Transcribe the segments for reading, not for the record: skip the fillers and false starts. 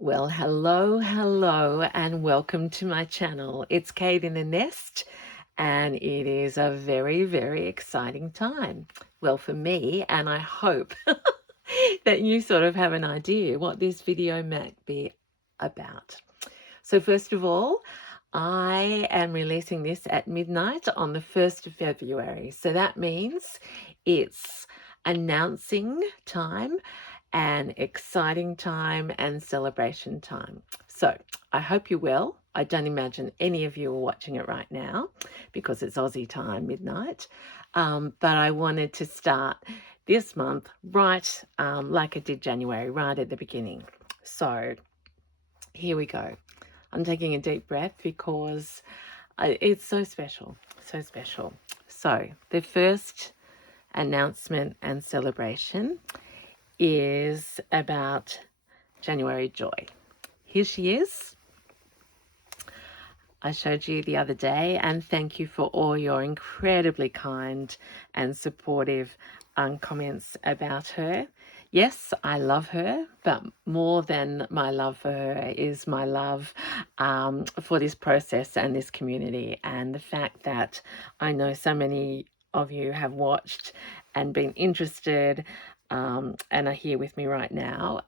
Well, hello, and welcome to my channel. It's Kate in the Nest, and it is a very exciting time. Well, for me, and I hope that you sort of have an idea what this video might be about. So first of all, I am releasing this at midnight on the 1st of February. So that means it's announcing time and exciting time and celebration time. So I hope you're well. I don't imagine any of you are watching it right now because it's Aussie time, midnight. But I wanted to start this month right like I did January, right at the beginning. So here we go. I'm taking a deep breath because it's so special, so special. So the first announcement and celebration is about January joy. Here she is. I showed you the other day, and thank you for all your incredibly kind and supportive comments about her. Yes, I love her, but more than my love for her is my love for this process and this community, and the fact that I know so many of you have watched and been interested and are here with me right now.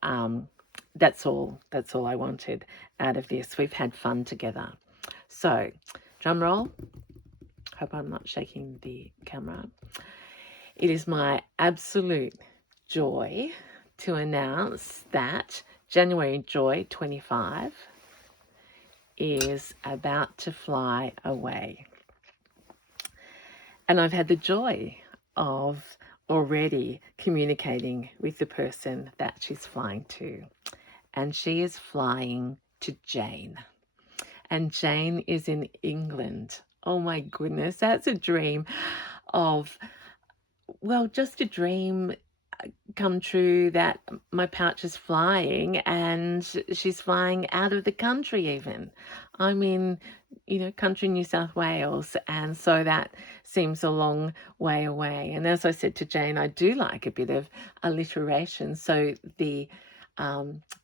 That's all I wanted out of this. We've had fun together. So, drum roll. Hope I'm not shaking the camera. It is my absolute joy to announce that January Joy 25 is about to fly away. And I've had the joy of already communicating with the person that she's flying to. And she is flying to Jane. And Jane is in England. Oh my goodness, that's a dream of, well, just a dream come true that my pouch is flying and she's flying out of the country even. I'm in, country New South Wales, and so that seems a long way away. And as I said to Jane, I do like a bit of alliteration. So the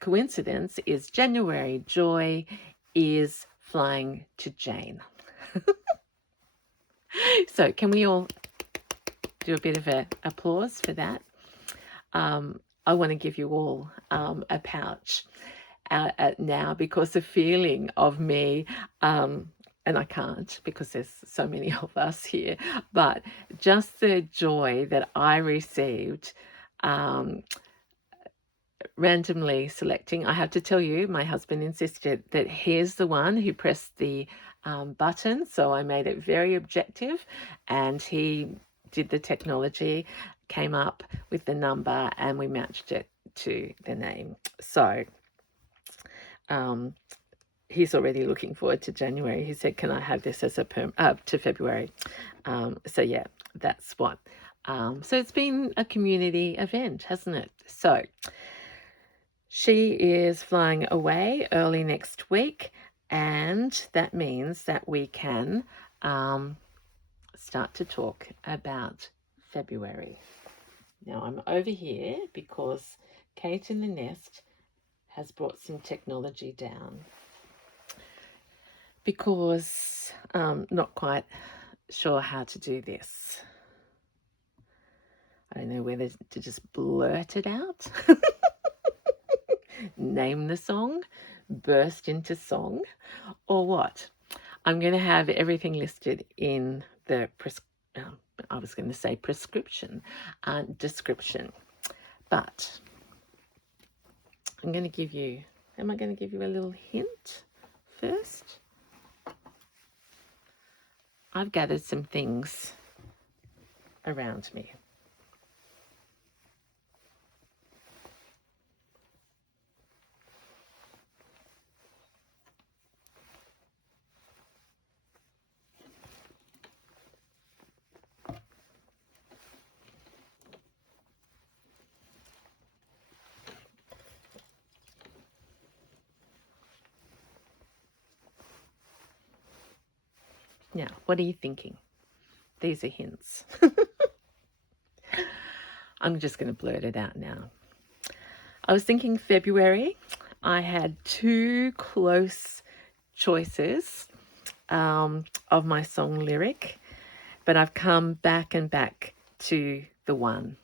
coincidence is January Joy is flying to Jane. So can we all do a bit of an applause for that? I want to give you all a pouch now, because the feeling of me, and I can't because there's so many of us here, but just the joy that I received randomly selecting. I have to tell you, my husband insisted that he's the one who pressed the button, so I made it very objective, and he did the technology, came up with the number, and we matched it to the name. So he's already looking forward to January. He said, can I have this as a to February? So yeah, that's what. So it's been a community event, hasn't it? So she is flying away early next week, and that means that we can start to talk about February. Now I'm over here because Kate in the Nest has brought some technology down because I'm not quite sure how to do this. I don't know whether to just blurt it out, name the song, burst into song, or what. I'm going to have everything listed in the I was going to say prescription, description, but I'm going to give you, am I going to give you a little hint first? I've gathered some things around me. Now, what are you thinking? These are hints. I'm just going to blurt it out now. I was thinking February, I had two close choices of my song lyric, but I've come back and back to the one.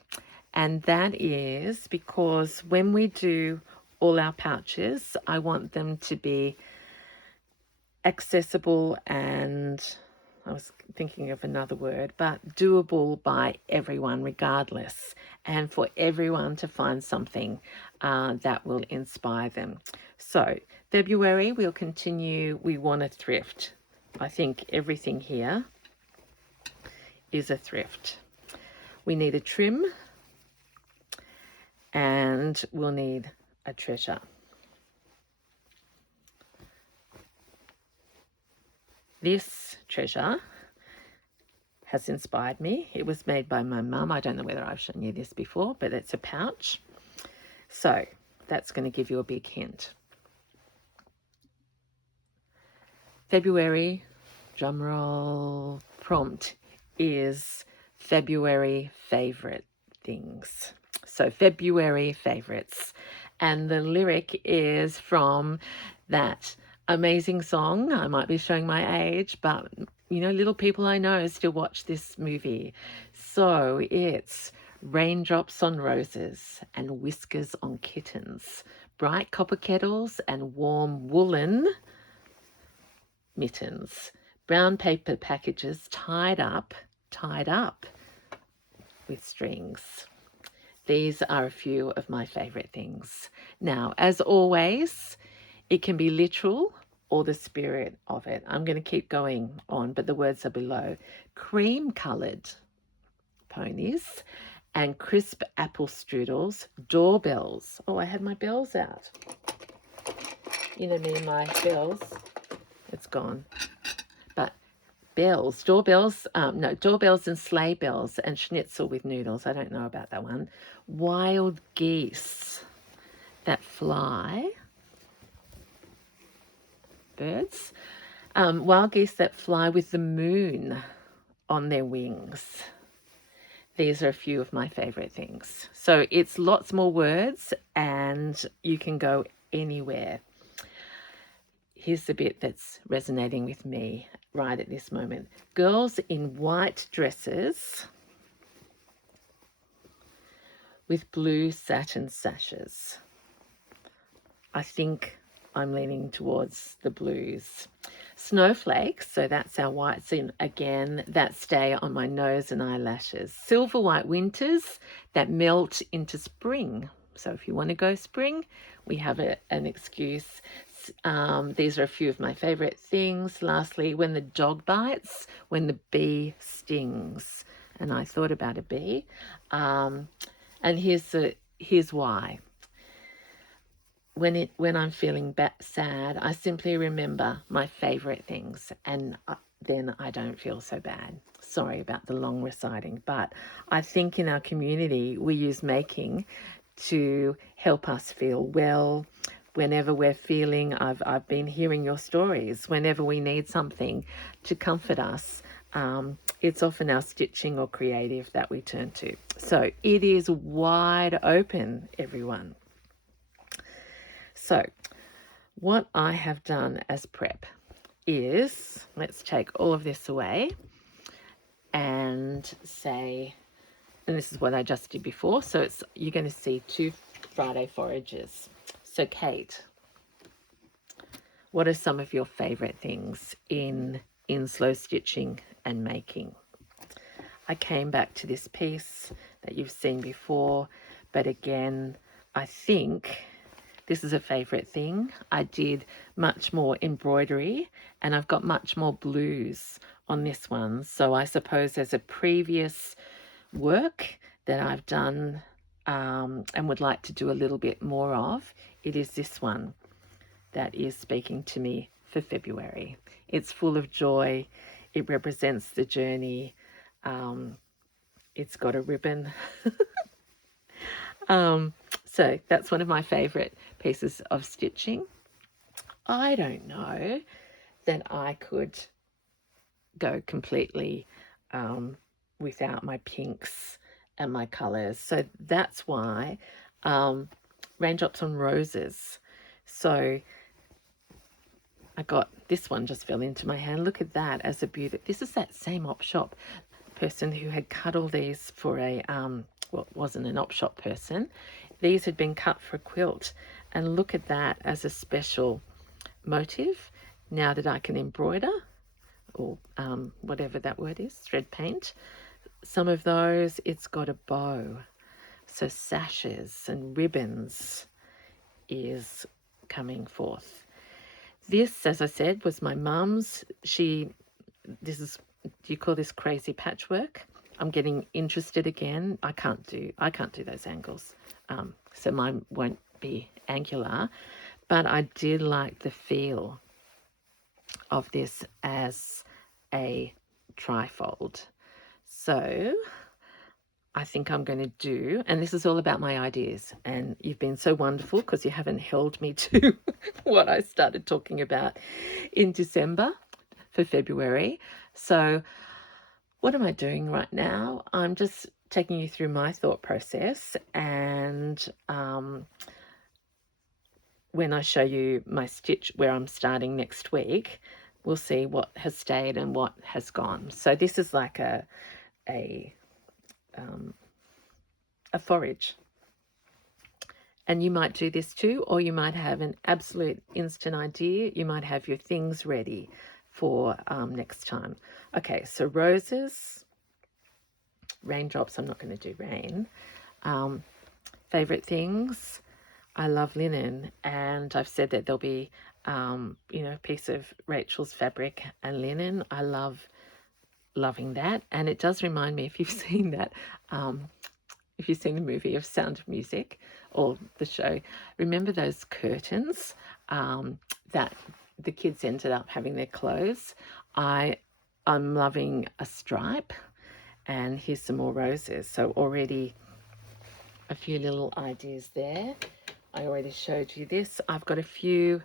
And that is because when we do all our pouches, I want them to be accessible and, I was thinking of another word, but doable by everyone regardless, and for everyone to find something that will inspire them. So February, we'll continue. We want to thrift. I think everything here is a thrift. We need a trim and we'll need a treasure. This treasure has inspired me. It was made by my mum. I don't know whether I've shown you this before, but it's a pouch. So that's going to give you a big hint. February, drumroll, prompt is February favorite things. So February favorites. And the lyric is from that amazing song. I might be showing my age, but you know, little people I know still watch this movie. So it's raindrops on roses and whiskers on kittens, bright copper kettles and warm woolen mittens, brown paper packages tied up with strings. These are a few of my favorite things. Now, as always, it can be literal or the spirit of it. I'm going to keep going on, but the words are below. Cream-coloured ponies and crisp apple strudels, doorbells. Oh, I had my bells out. You know me and my bells. It's gone. But bells, doorbells, no, doorbells and sleigh bells and schnitzel with noodles. I don't know about that one. Wild geese that fly. Birds. Wild geese that fly with the moon on their wings. These are a few of my favorite things. So it's lots more words and you can go anywhere. Here's the bit that's resonating with me right at this moment. Girls in white dresses with blue satin sashes. I think I'm leaning towards the blues. Snowflakes, so that's our whites in again, that stay on my nose and eyelashes. Silver white winters that melt into spring. So if you want to go spring, we have an excuse. These are a few of my favorite things. Lastly, when the dog bites, when the bee stings. And I thought about a bee. And here's why. When I'm feeling sad, I simply remember my favorite things, and then I don't feel so bad. Sorry about the long reciting, but I think in our community we use making to help us feel well. Whenever we're feeling, I've been hearing your stories. Whenever we need something to comfort us, it's often our stitching or creative that we turn to. So it is wide open, everyone. So what I have done as prep is, let's take all of this away and say, and this is what I just did before. So you're going to see two Friday forages. So Kate, what are some of your favorite things in slow stitching and making? I came back to this piece that you've seen before, but again, I think this is a favorite thing. I did much more embroidery and I've got much more blues on this one. So I suppose there's a previous work that I've done and would like to do a little bit more of. It is this one that is speaking to me for February. It's full of joy. It represents the journey. It's got a ribbon. So that's one of my favorite pieces of stitching. I don't know that I could go completely without my pinks and my colors. So that's why Raindrops on Roses. So I got this one, just fell into my hand. Look at that as a beauty. This is that same op shop person who had cut all these for a well, it wasn't an op shop person. These had been cut for a quilt, and look at that as a special motif. Now that I can embroider, or whatever that word is, thread paint some of those, it's got a bow. So sashes and ribbons is coming forth. This, as I said, was my mum's. This is, do you call this crazy patchwork? I'm getting interested again. I can't do those angles. So mine won't be angular, but I did like the feel of this as a trifold. So I think I'm going to do, and this is all about my ideas, and you've been so wonderful because you haven't held me to what I started talking about in December for February. So what am I doing right now? I'm just taking you through my thought process, and when I show you my stitch where I'm starting next week, we'll see what has stayed and what has gone. So this is like a forage, and you might do this too, or you might have an absolute instant idea. You might have your things ready for next time. Okay, so roses, raindrops. I'm not going to do rain. Favorite things, I love linen, and I've said that there'll be a piece of Rachel's fabric and linen. I loving that, and it does remind me, if you've seen that if you've seen the movie of Sound of Music or the show, remember those curtains that the kids ended up having their clothes? I'm loving a stripe, and here's some more roses. So already a few little ideas there. I already showed you this. I've got a few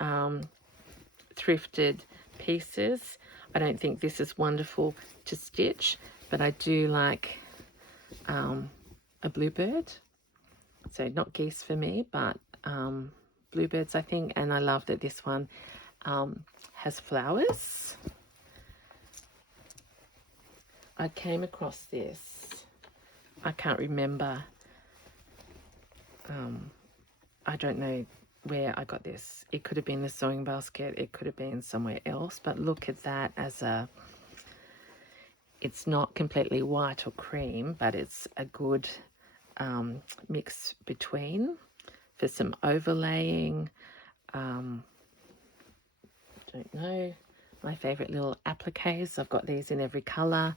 thrifted pieces. I don't think this is wonderful to stitch, but I do like a bluebird. So not geese for me, but bluebirds, I think. And I love that this one has flowers. I came across this. I can't remember. I don't know where I got this. It could have been the sewing basket. It could have been somewhere else. But look at that as a... It's not completely white or cream, but it's a good mix between for some overlaying. Don't know. My favorite little appliques. I've got these in every color.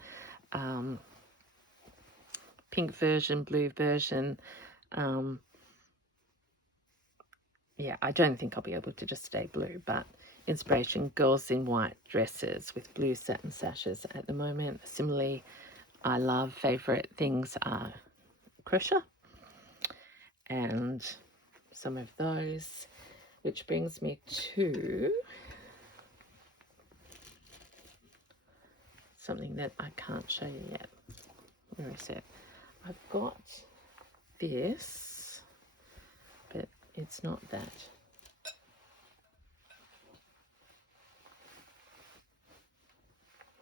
Pink version, blue version. Yeah, I don't think I'll be able to just stay blue, but inspiration, girls in white dresses with blue satin sashes at the moment. Similarly, I love favorite things are crochet and some of those, which brings me to something that I can't show you yet. Where is it? I've got this, but it's not that.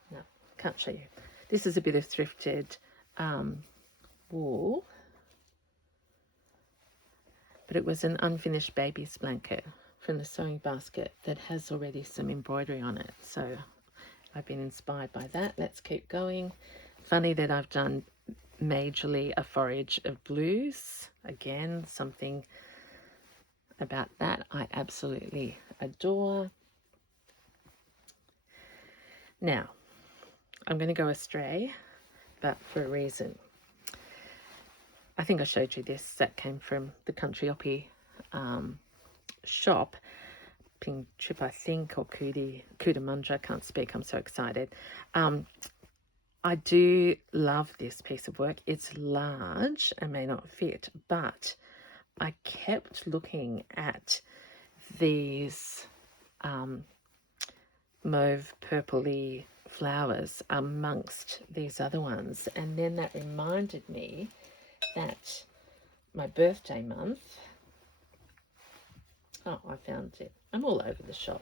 No, can't show you. This is a bit of thrifted wool, but it was an unfinished baby's blanket from the sewing basket that has already some embroidery on it. So I've been inspired by that. Let's keep going. Funny that I've done majorly a forage of blues. Again, something about that I absolutely adore. Now, I'm going to go astray, but for a reason. I think I showed you this. That came from the Country Oppie shop. Pink Trip, I think, or Cootamundra. I can't speak. I'm so excited. I do love this piece of work. It's large and may not fit, but I kept looking at these mauve purpley flowers amongst these other ones, and then that reminded me that my birthday month Oh, I found it. I'm all over the shop.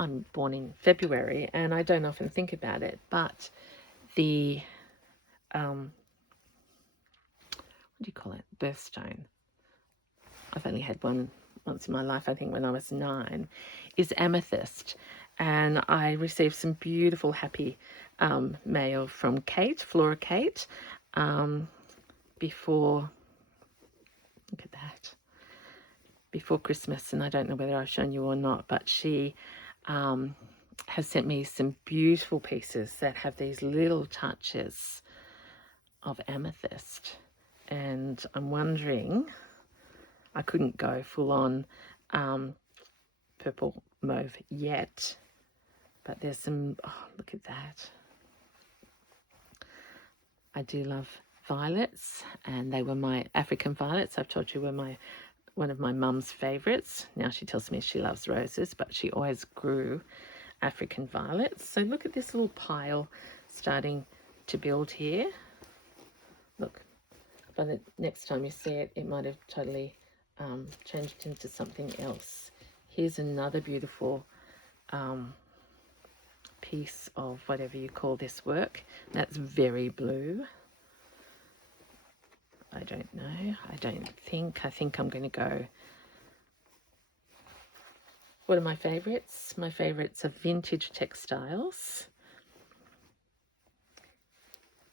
I'm born in February, and I don't often think about it, but the, what do you call it? Birthstone. I've only had one once in my life, I think when I was 9, is amethyst. And I received some beautiful, happy mail from Kate, Flora Kate, before, look at that, before Christmas. And I don't know whether I've shown you or not, but she has sent me some beautiful pieces that have these little touches of amethyst. And I'm wondering, I couldn't go full on purple mauve yet, but there's some, oh, look at that. I do love violets, and they were my African violets. I've told you were one of my mum's favorites. Now she tells me she loves roses, but she always grew African violets. So look at this little pile starting to build here. Look, by the next time you see it, it might have totally changed into something else. Here's another beautiful piece of whatever you call this work. That's very blue. I don't know. I think I'm going to go. What are my favorites? My favorites are vintage textiles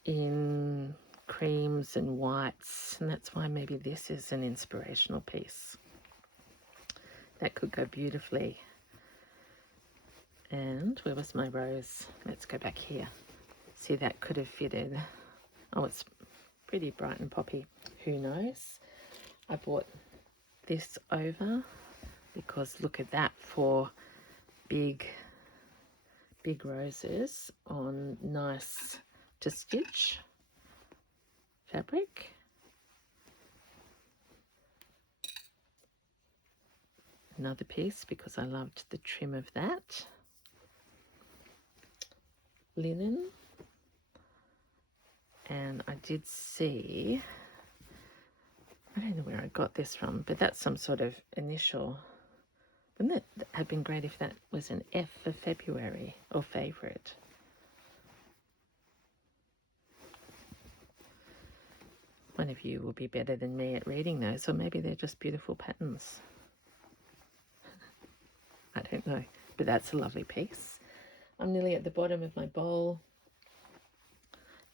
in creams and whites, and that's why maybe this is an inspirational piece. That could go beautifully. And where was my rose? Let's go back here. See, that could have fitted. Oh, it's pretty bright and poppy. Who knows? I bought this over because look at that, for big roses on nice to stitch fabric. Another piece because I loved the trim of that. Linen. And I did see, I don't know where I got this from, but that's some sort of initial. Wouldn't it have been great if that was an F for February or favourite? One of you will be better than me at reading those, or maybe they're just beautiful patterns. I don't know, but that's a lovely piece. I'm nearly at the bottom of my bowl.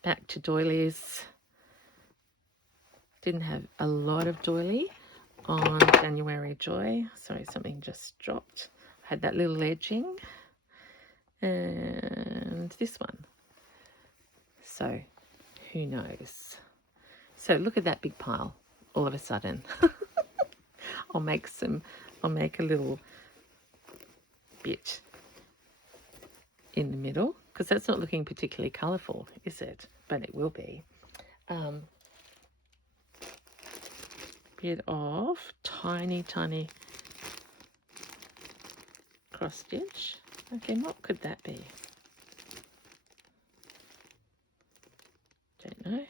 Back to doilies. Didn't have a lot of doily on January Joy. Sorry, something just dropped. I had that little edging. And this one. So, who knows? So look at that big pile all of a sudden. I'll make a little bit in the middle, because that's not looking particularly colourful, is it? But it will be. Bit of tiny cross stitch. Okay, what could that be? Don't know.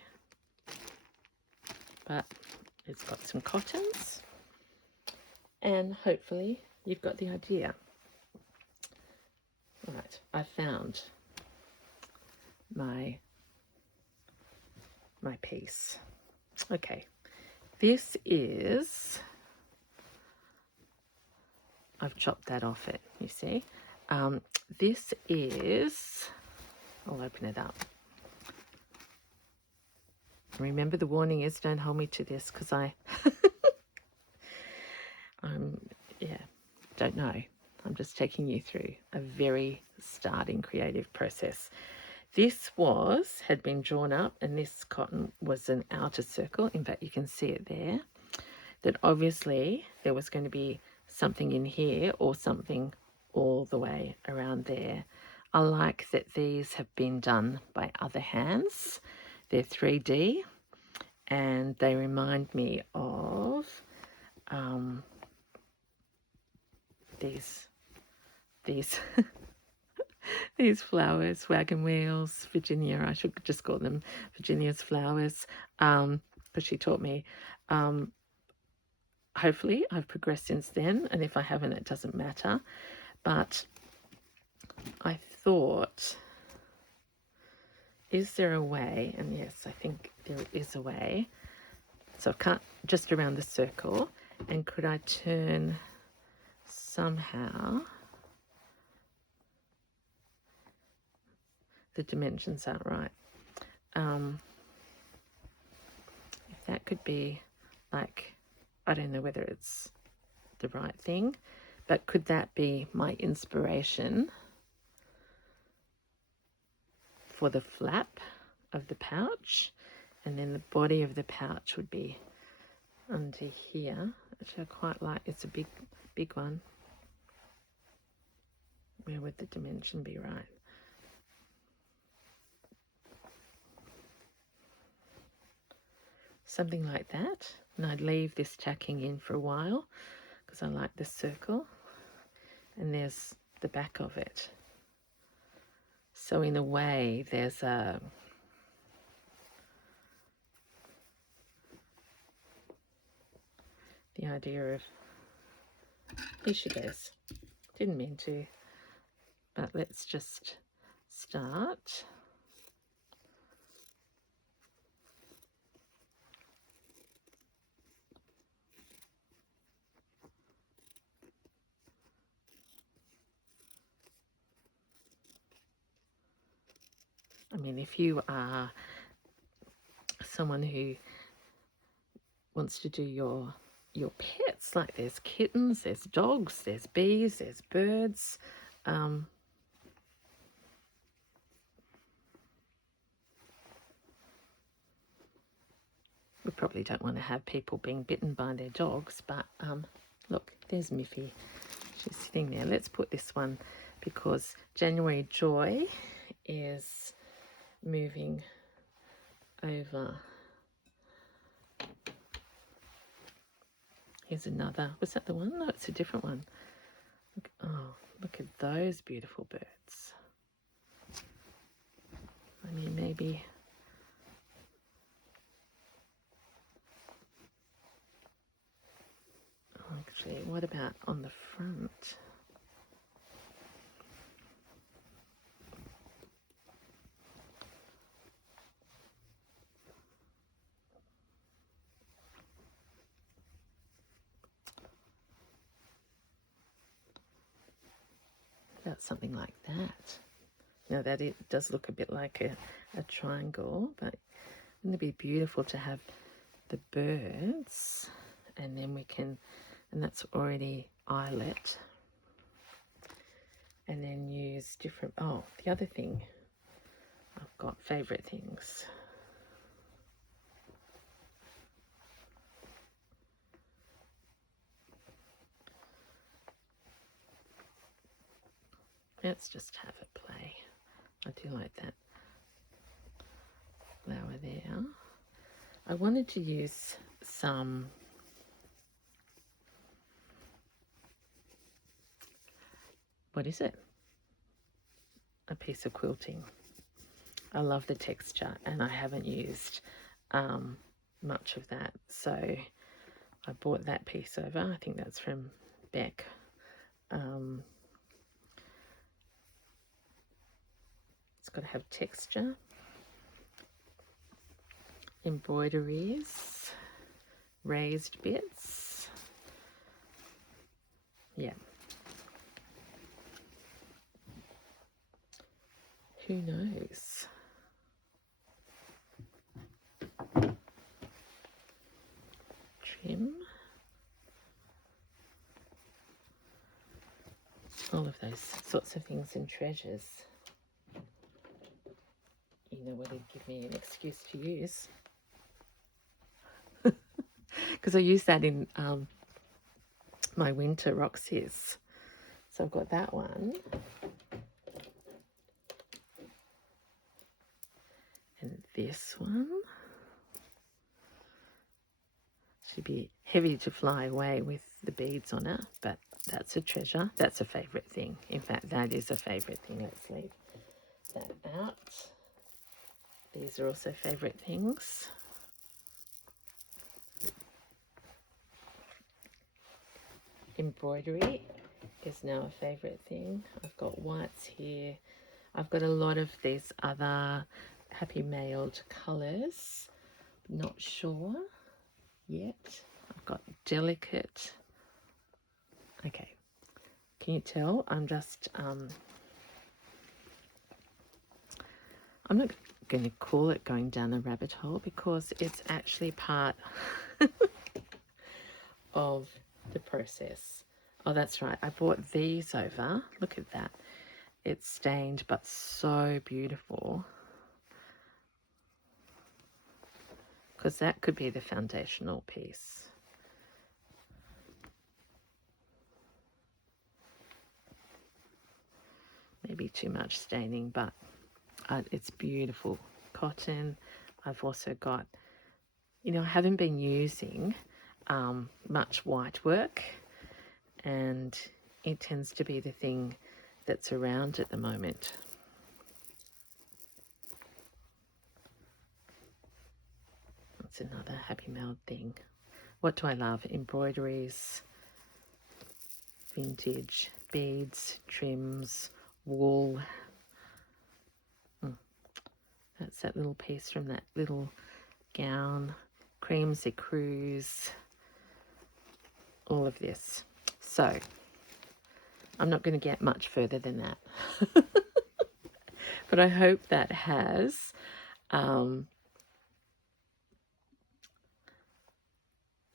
But it's got some cottons, and hopefully you've got the idea. Right, I found my piece. Okay, this is, I've chopped that off it, you see. This is, I'll open it up. Remember, the warning is don't hold me to this, because yeah, don't know. I'm just taking you through a very starting creative process. This had been drawn up, and this cotton was an outer circle. In fact, you can see it there, that obviously there was going to be something in here or something all the way around there. I like that these have been done by other hands. They're 3D, and they remind me of these these flowers, wagon wheels, Virginia. I should just call them Virginia's flowers, because she taught me hopefully I've progressed since then, and if I haven't, it doesn't matter. But I thought, is there a way? And yes, I think there is a way. So I cut just around the circle, and could I turn somehow, the dimensions aren't right. If that could be like, I don't know whether it's the right thing, but could that be my inspiration for the flap of the pouch? And then the body of the pouch would be under here, which I quite like. It's a big one. Where would the dimension be right? Something like that. And I'd leave this tacking in for a while because I like the circle. And there's the back of it. So in a way, there's the idea of, here she goes. Didn't mean to, but let's just start. I mean, if you are someone who wants to do your pets, like there's kittens, there's dogs, there's bees, there's birds. We probably don't want to have people being bitten by their dogs, but look, there's Miffy. She's sitting there. Let's put this one because January Joy is moving over. Here's another. Was that the one? No, it's a different one. Look, oh, look at those beautiful birds. I mean, maybe. Actually, what about on the front? About something like that. Now that it does look a bit like a triangle, but wouldn't it be beautiful to have the birds, and then we can, and that's already eyelet, and then use different, oh, the other thing, I've got favourite things. Let's just have a play. I do like that flower there. I wanted to use some what is it? A piece of quilting. I love the texture, and I haven't used much of that, so I bought that piece over. I think that's from Beck. It's got to have texture, embroideries, raised bits. Yeah. Who knows? Trim. All of those sorts of things and treasures. You know what would give me an excuse to use. Because I use that in my winter Roxy's. So I've got that one. And this one. Should be heavy to fly away with the beads on it, but that's a treasure. That's a favourite thing. In fact, that is a favourite thing. Let's leave that out. These are also favourite things. embroidery is now a favorite thing. I've got whites here. I've got a lot of these other happy mailed colors. Not sure yet. I've got delicate. Okay, can you tell? I'm not going to call it going down a rabbit hole because it's actually part of the process. Oh, that's right. I brought these over. Look at that. It's stained, but so beautiful. Because that could be the foundational piece. Maybe too much staining, but it's beautiful cotton. I've also got, I haven't been using much white work, and it tends to be the thing that's around at the moment. That's another happy mailed thing. What do I love? Embroideries, vintage, beads, trims, wool. That's that little piece from that little gown, creams écrus, all of this. So I'm not going to get much further than that. But I hope that has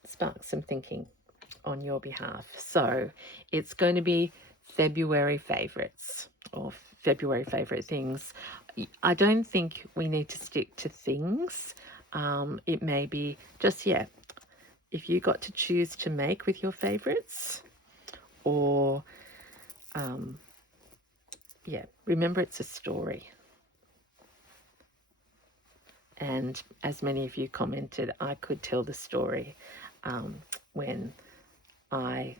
sparked some thinking on your behalf. So it's going to be February favorites or February favorite things. I don't think we need to stick to things. It may be just, if you got to choose to make with your favorites, or remember it's a story. And as many of you commented, I could tell the story when I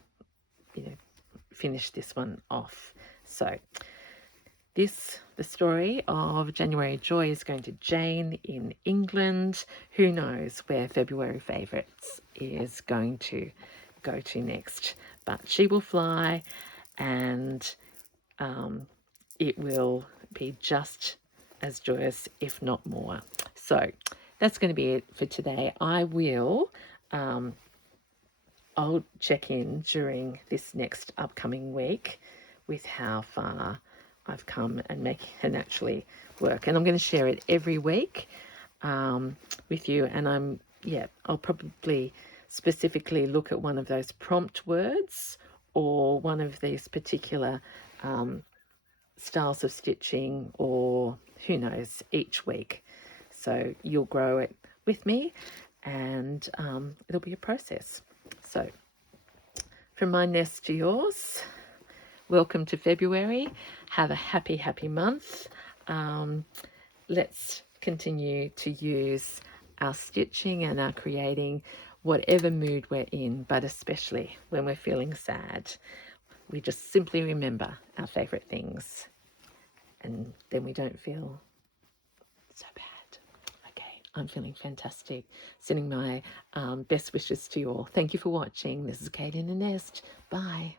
finish this one off. So the story of January Joy is going to Jane in England. Who knows where February favorites is going to go to next, but she will fly, and it will be just as joyous, if not more. So that's going to be it for today. I'll check in during this next upcoming week with how far I've come and actually work. And I'm going to share it every week with you. And I'll probably specifically look at one of those prompt words or one of these particular styles of stitching, or who knows, each week. So you'll grow it with me, and it'll be a process. So from my nest to yours, welcome to February. Have a happy, happy month. Let's continue to use our stitching and our creating, whatever mood we're in, but especially when we're feeling sad. We just simply remember our favorite things, and then we don't feel so bad. Okay, I'm feeling fantastic. Sending my best wishes to you all. Thank you for watching. This is Kate in the Nest. Bye.